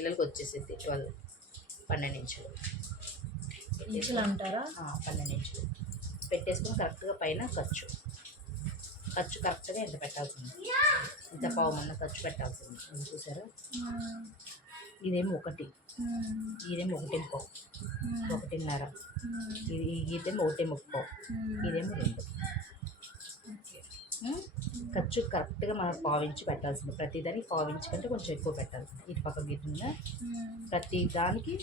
పిల్లలకి వచ్చేసింది 12 ఇంచులు అంటారా? 12 ఇంచులు పెట్టేసుకొని కరెక్ట్గా పైన ఖర్చు కరెక్ట్గా ఎంత పెట్టాల్సింది, ఇంత పావుమన్న ఖర్చు పెట్టాల్సింది. చూసారా, ఇదేమో 1, ఇదేమో 1.5, 1.5, ఇదేమో 1.30, ఇదేమో 2. ఖర్చు కరెక్ట్గా మనం పావించి పెట్టాల్సింది. ప్రతిదానికి పావించి కంటే కొంచెం ఎక్కువ పెట్టాల్సింది. ఇటు పక్క గీతుందా, ప్రతి దానికి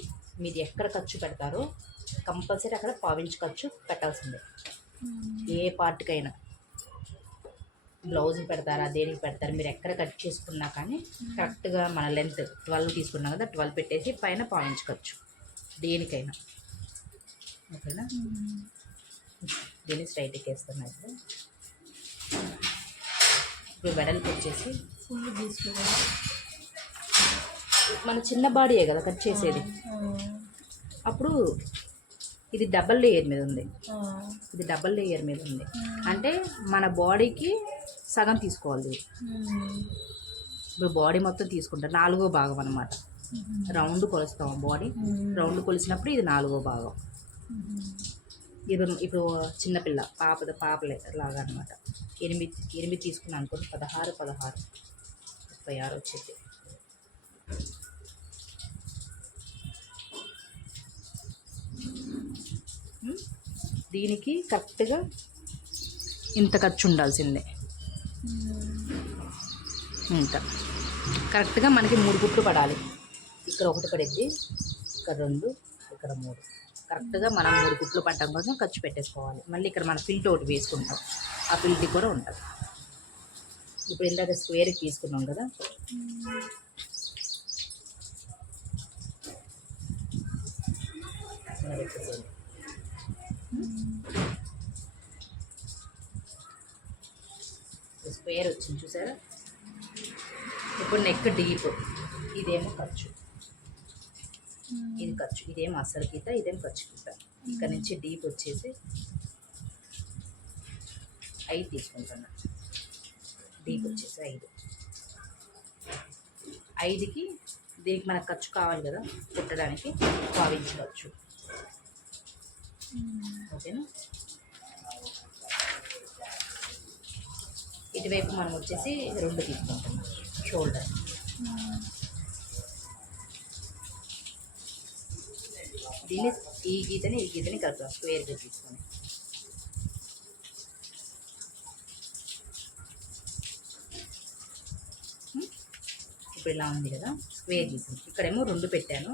మీరు ఎక్కడ ఖర్చు పెడతారో కంపల్సరీ అక్కడ పావించి ఖర్చు పెట్టాల్సిందే. ఏ పార్ట్కైనా బ్లౌజ్ పెడతారా, దేనికి పెడతారు, మీరు ఎక్కడ కట్ చేసుకున్నా కానీ కరెక్ట్గా మన లెంత్ 12 తీసుకున్నాం కదా, 12 పెట్టేసి పైన పావించి ఖర్చు దేనికైనా. ఓకేనా, దీన్ని స్ట్రైట్కి వేస్తున్నా. ఇప్పుడు వెడల్పు వచ్చేసి ఫుల్ తీసుకోవాలి. మన చిన్న బాడీయే కదా కట్ చేసేది, అప్పుడు ఇది డబల్ లేయర్ మీద ఉంది, ఇది డబల్ లేయర్ మీద ఉంది అంటే మన బాడీకి సగం తీసుకోవాలి. ఇప్పుడు బాడీ మొత్తం తీసుకుంటాం, 4వ భాగం అనమాట. రౌండ్ కొలుస్తాం బాడీ, రౌండ్ కొలిసినప్పుడు ఇది 4వ భాగం. ఇప్పుడు చిన్నపిల్ల పాపలే లాగా అనమాట. 8 తీసుకున్నాను అనుకోండి, 16, 36 వచ్చేది. దీనికి కరెక్ట్గా ఇంత ఖర్చు ఉండాల్సిందే. ఇంత కరెక్ట్గా మనకి 3 కుట్లు పడాలి. ఇక్కడ 1 పడిద్ది, ఇక్కడ 2, ఇక్కడ 3. కరెక్ట్గా మనం 3 కుట్లు పట్టడం కోసం ఖర్చు పెట్టేసుకోవాలి. మళ్ళీ ఇక్కడ మన ఫిల్ట్ ఒకటి వేసుకుంటాం, ఆ ఫిల్ట్ కూడా ఉంటుంది. ఇప్పుడు ఇందాక స్క్వేర్కి తీసుకున్నాం కదా, స్క్వేర్ వచ్చింది చూసారా. ఇప్పుడు నెక్ డీప్, ఇదేమో ఖర్చు, ఇది ఖర్చు, ఇదేమో అసలు గీత, ఇదేమో ఖర్చు గీత. ఇక్కడ నుంచి డీప్ వచ్చేసి 5 తీసుకుంటున్నా. డీప్ వచ్చేసి 5కి దీనికి మనకు ఖర్చు కావాలి కదా కుట్టడానికి, భావించవచ్చు. ఓకేనా, ఇటువైపు మనం వచ్చేసి 2 తీసుకుంటున్నాం షోల్డర్. దీన్ని ఈ గీతని కలుపుతాం స్క్వేర్గా తీసుకొని. ఇప్పుడు ఇలా ఉంది కదా స్క్వేర్ గీసాను, ఇక్కడేమో 2 పెట్టాను,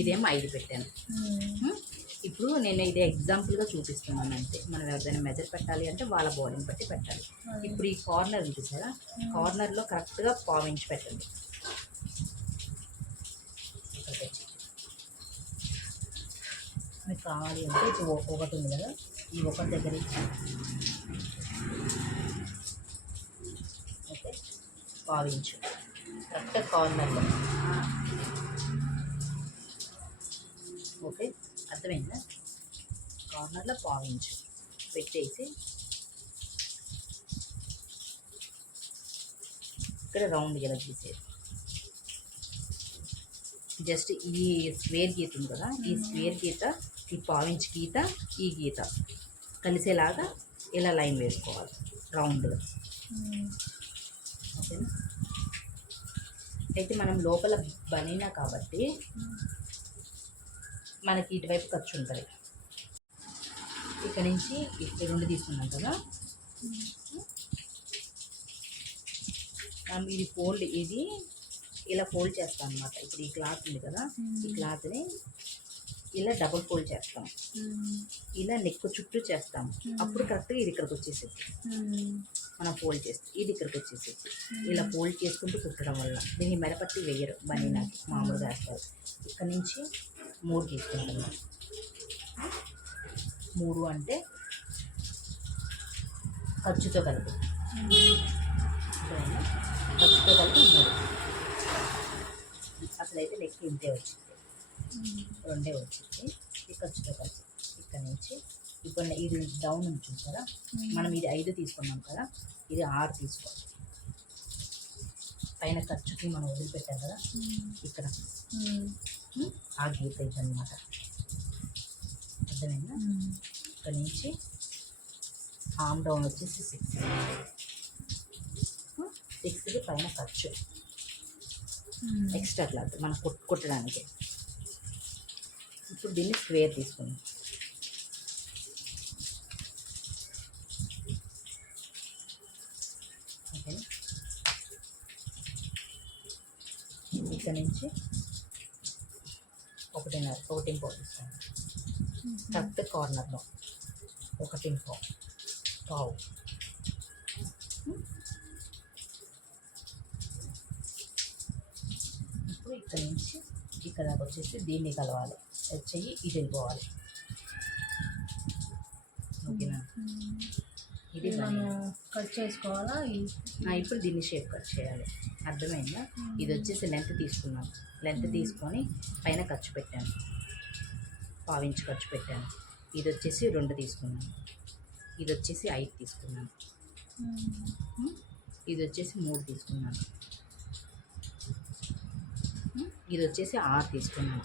ఇదేమో 5 పెట్టాను. ఇప్పుడు నేను ఇదే ఎగ్జాంపుల్గా చూపిస్తున్నాను అంతే. మనం ఎవరిదైనా మెజర్ పెట్టాలి అంటే వాళ్ళ బాడీని బట్టి పెట్టాలి. ఇప్పుడు ఈ కార్నర్ ఉంది కదా, కార్నర్లో కరెక్ట్గా పావించి పెట్టండి. మీకు కావాలి అంటే ఇప్పుడు 1 ఉంది కదా, ఈ 1 దగ్గర ఓకే పావించు కరెక్ట్గా కార్నర్లో. ఓకే, అర్థమైందా? కార్నర్లో పావించు పెట్టేసి ఇక్కడ రౌండ్ ఇలా తీసేది. జస్ట్ ఈ స్క్వేర్ గీత ఉంది కదా, ఈ స్క్వేర్ గీత, ఈ పావించ్ గీత, ఈ గీత కలిసేలాగా ఇలా లైన్ వేసుకోవాలి రౌండ్గా. ఓకేనా, అయితే మనం లోపల బనీనా కాబట్టి మనకి ఇటువైపు ఖర్చు ఉంటుంది. ఇక్కడ నుంచి 2 తీసుకున్నాం కదా, మనం ఇది ఫోల్డ్, ఇది ఇలా ఫోల్డ్ చేస్తాం అనమాట. ఇప్పుడు ఈ క్లాత్ ఉంది కదా, ఈ క్లాత్ని ఇలా డబుల్ ఫోల్డ్ చేస్తాం, ఇలా నెక్ చుట్టూ చేస్తాం. అప్పుడు కరెక్ట్గా ఇది ఇక్కడికి వచ్చేసేది. మనం ఫోల్డ్ చేస్తే ఇది ఇక్కడికి వచ్చేసేది. ఇలా ఫోల్డ్ చేసుకుంటూ కుట్టడం వల్ల దీన్ని మెడపట్టి వేయరు, బనీనాకి మామూలుగా వేస్తారు. ఇక్కడ నుంచి 3 తీసుకుంటున్నాం. 3 అంటే ఖర్చుతో కలిపి, ఖర్చుతో కలిపి 3. అసలైతే నెక్ ఇంతే వచ్చింది, 2 వచ్చింది. ఈ ఖర్చుతో కలిపి ఇక్కడ నుంచి ఇప్పుడు ఇది డౌన్ ఉంది చూసారా, మనం ఇది 5 తీసుకున్నాం కదా, ఇది 6 తీసుకోవాలి. పైన ఖర్చుకి మనం వదిలిపెట్టాం కదా ఇక్కడ ఆ గీత ఇదన్నమాట. అర్థమైందా? ఇక్కడ నుంచి ఆమ్ డౌన్ వచ్చేసి 6కి పైన ఖర్చు ఎక్స్ట్రా క్లాత్ మనం కుట్టడానికి. ఇప్పుడు దీన్ని స్క్వేర్ తీసుకుందాం. ఓకే, ఇక్కడ నుంచి 1.5 తీసుకోండి. కరెక్ట్ కార్నర్లో 1.5 ఇప్పుడు ఇక్కడ నుంచి ఇక్కడ వచ్చేసి దీన్ని కలవాలి, చెయ్యి ఇది వెళ్ళిపోవాలి. ఓకేనా? ఇది మనం కట్ చేసుకోవాలా? ఇప్పుడు దీన్ని షేప్ కట్ చేయాలి. అర్థమైందా? ఇది వచ్చేసి లెంత్ తీసుకున్నాను. లెంత్ తీసుకొని పైన ఖర్చు పెట్టాను, 1/4 ఇంచ్ ఖర్చు పెట్టాను. ఇది వచ్చేసి 2 తీసుకున్నాను. ఇది వచ్చేసి 5 తీసుకున్నాను. ఇది వచ్చేసి 3 తీసుకున్నాను. ఇది వచ్చేసి 6 తీసుకున్నాను.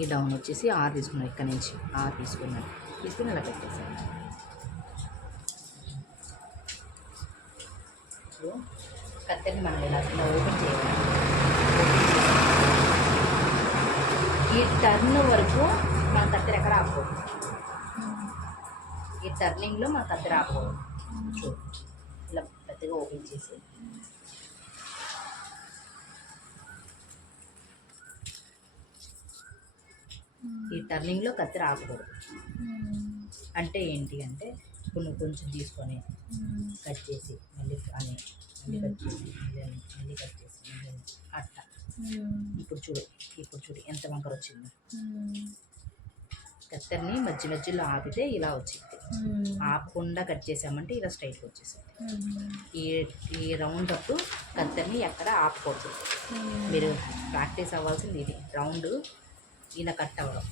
ఈ డౌన్ వచ్చేసి 6 తీసుకున్నాను. ఇక్కడ నుంచి 6 తీసుకున్నాను. తీసుకుని అలా పెట్టేసాను. సో కత్తెరని మనం ఇలా ఓపెన్ చేయాలి. ఈ టర్న్ వరకు మన కత్తెర ఎక్కడ ఆపుకోదు. ఈ టర్నింగ్లో మన కత్తెర ఆపుకోదు. చూడు, ఇలా పెద్దగా ఓపెన్ చేసి ఈ టర్నింగ్లో కత్తెర ఆపకూడదు. అంటే ఏంటి అంటే ఇప్పుడు నువ్వు కొంచెం తీసుకొని కట్ చేసి మళ్ళీ కట్ చేసి మళ్ళీ కట్ చేసి అట్ట. ఇప్పుడు చూడు ఎంత వంకర వచ్చింది. కత్తెరని మధ్యలో ఆపితే ఇలా వచ్చింది. ఆపకుండా కట్ చేసామంటే ఇలా స్ట్రైట్గా వచ్చేసింది. ఈ రౌండ్ అప్పుడు కత్తెరని ఎక్కడ ఆపకూడదు. మీరు ప్రాక్టీస్ అవ్వాల్సింది ఇది. రౌండ్ ఇలా కట్ అవ్వడం,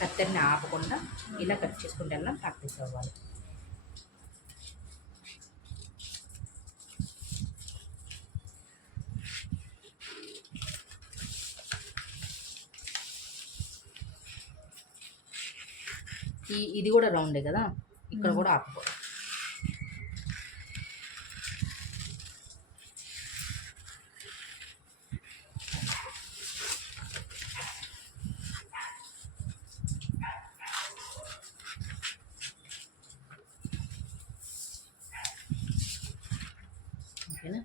కత్తెరని ఆపకుండా ఇలా కట్ చేసుకుంటే ప్రాక్టీస్ అవ్వాలి. ఇది కూడా రౌండే కదా, ఇక్కడ కూడా ఆపుకోవాలి. ఓకేనా?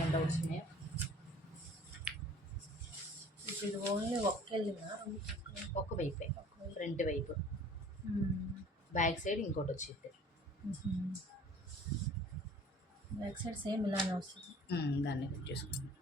ఏం డౌట్స్ ఉన్నాయా? ఇప్పుడు ఓన్లీ ఒక్కెళ్ళినా ఒక వైపే, ఫ్రంట్ వైపు, బ్యాక్ సైడ్ ఇంకోటి వచ్చింది. బ్యాక్ సైడ్ సేమ్ ఇలానే వస్తుంది. దాన్ని కట్ చేసుకుంటాం.